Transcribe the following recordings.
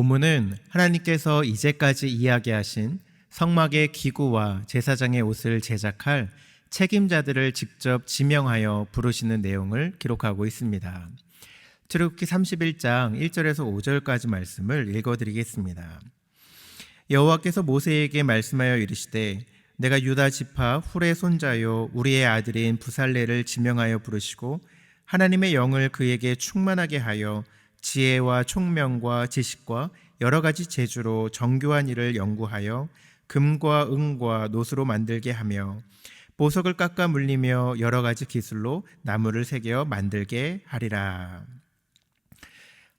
본문은 하나님께서 이제까지 이야기하신 성막의 기구와 제사장의 옷을 제작할 책임자들을 직접 지명하여 부르시는 내용을 기록하고 있습니다. 출애굽기 31장 1절에서 5절까지 말씀을 읽어드리겠습니다. 여호와께서 모세에게 말씀하여 이르시되 내가 유다 지파 훌의 손자요 우리의 아들인 부살레를 지명하여 부르시고 하나님의 영을 그에게 충만하게 하여 지혜와 총명과 지식과 여러 가지 재주로 정교한 일을 연구하여 금과 은과 노수로 만들게 하며 보석을 깎아 물리며 여러 가지 기술로 나무를 새겨 만들게 하리라.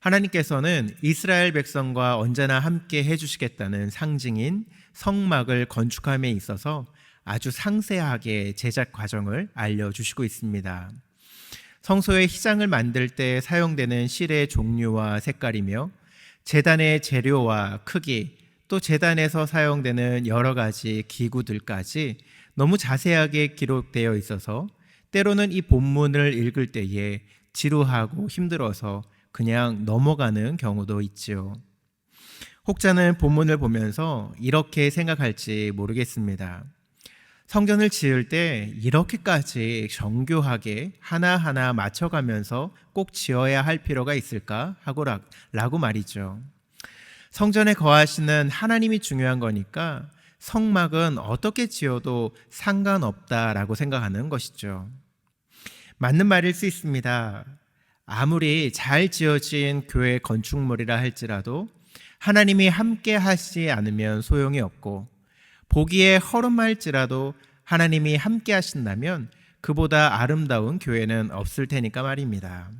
하나님께서는 이스라엘 백성과 언제나 함께 해주시겠다는 상징인 성막을 건축함에 있어서 아주 상세하게 제작 과정을 알려주시고 있습니다. 성소의 휘장을 만들 때 사용되는 실의 종류와 색깔이며 제단의 재료와 크기, 또 제단에서 사용되는 여러 가지 기구들까지 너무 자세하게 기록되어 있어서 때로는 이 본문을 읽을 때에 지루하고 힘들어서 그냥 넘어가는 경우도 있지요. 혹자는 본문을 보면서 이렇게 생각할지 모르겠습니다. 성전을 지을 때 이렇게까지 정교하게 하나하나 맞춰가면서 꼭 지어야 할 필요가 있을까 라고 말이죠. 성전에 거하시는 하나님이 중요한 거니까 성막은 어떻게 지어도 상관없다라고 생각하는 것이죠. 맞는 말일 수 있습니다. 아무리 잘 지어진 교회 건축물이라 할지라도 하나님이 함께 하시지 않으면 소용이 없고 보기에 허름할지라도 하나님이 함께 하신다면 그보다 아름다운 교회는 없을 테니까 말입니다.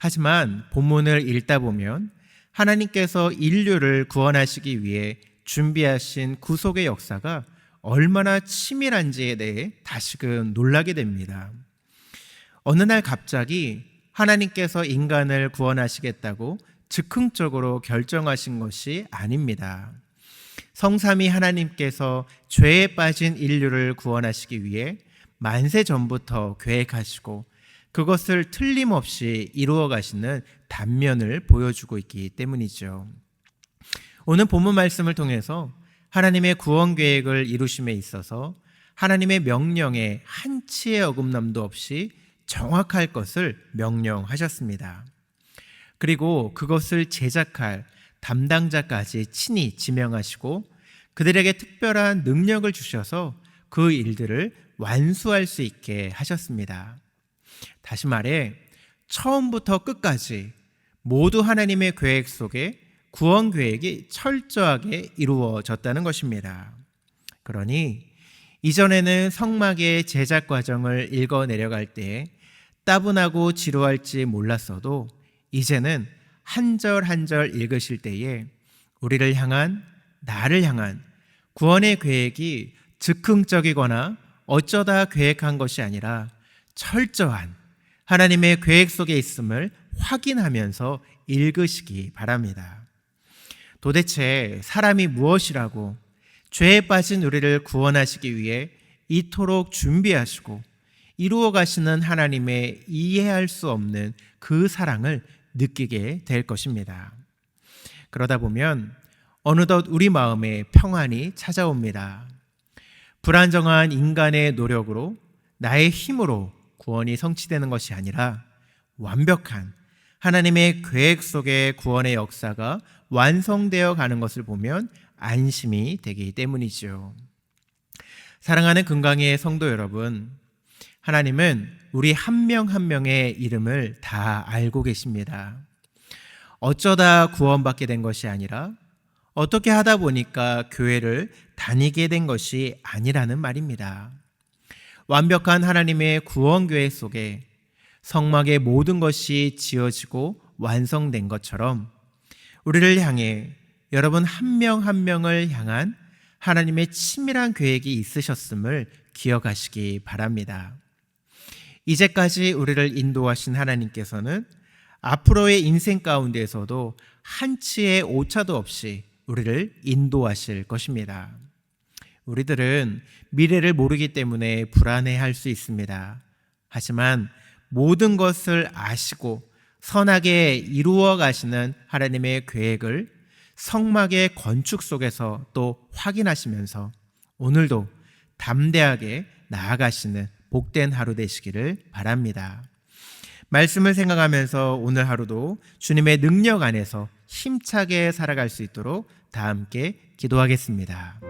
하지만 본문을 읽다 보면 하나님께서 인류를 구원하시기 위해 준비하신 구속의 역사가 얼마나 치밀한지에 대해 다시금 놀라게 됩니다. 어느 날 갑자기 하나님께서 인간을 구원하시겠다고 즉흥적으로 결정하신 것이 아닙니다. 성삼위 하나님께서 죄에 빠진 인류를 구원하시기 위해 만세 전부터 계획하시고 그것을 틀림없이 이루어 가시는 단면을 보여주고 있기 때문이죠. 오늘 본문 말씀을 통해서 하나님의 구원 계획을 이루심에 있어서 하나님의 명령에 한치의 어긋남도 없이 정확할 것을 명령하셨습니다. 그리고 그것을 제작할 담당자까지 친히 지명하시고 그들에게 특별한 능력을 주셔서 그 일들을 완수할 수 있게 하셨습니다. 다시 말해 처음부터 끝까지 모두 하나님의 계획 속에 구원 계획이 철저하게 이루어졌다는 것입니다. 그러니 이전에는 성막의 제작 과정을 읽어 내려갈 때 따분하고 지루할지 몰랐어도 이제는 한 절 한 절 읽으실 때에 우리를 향한, 나를 향한 구원의 계획이 즉흥적이거나 어쩌다 계획한 것이 아니라 철저한 하나님의 계획 속에 있음을 확인하면서 읽으시기 바랍니다. 도대체 사람이 무엇이라고 죄에 빠진 우리를 구원하시기 위해 이토록 준비하시고 이루어 가시는 하나님의 이해할 수 없는 그 사랑을 느끼게 될 것입니다. 그러다 보면 어느덧 우리 마음에 평안이 찾아옵니다. 불안정한 인간의 노력으로 나의 힘으로 구원이 성취되는 것이 아니라 완벽한 하나님의 계획 속의 구원의 역사가 완성되어 가는 것을 보면 안심이 되기 때문이죠. 사랑하는 금강의 성도 여러분, 하나님은 우리 한 명 한 명의 이름을 다 알고 계십니다. 어쩌다 구원받게 된 것이 아니라 어떻게 하다 보니까 교회를 다니게 된 것이 아니라는 말입니다. 완벽한 하나님의 구원 계획 속에 성막의 모든 것이 지어지고 완성된 것처럼 우리를 향해 여러분 한 명 한 명을 향한 하나님의 치밀한 계획이 있으셨음을 기억하시기 바랍니다. 이제까지 우리를 인도하신 하나님께서는 앞으로의 인생 가운데에서도 한치의 오차도 없이 우리를 인도하실 것입니다. 우리들은 미래를 모르기 때문에 불안해할 수 있습니다. 하지만 모든 것을 아시고 선하게 이루어 가시는 하나님의 계획을 성막의 건축 속에서 또 확인하시면서 오늘도 담대하게 나아가시는 복된 하루 되시기를 바랍니다. 말씀을 생각하면서 오늘 하루도 주님의 능력 안에서 힘차게 살아갈 수 있도록 다 함께 기도하겠습니다.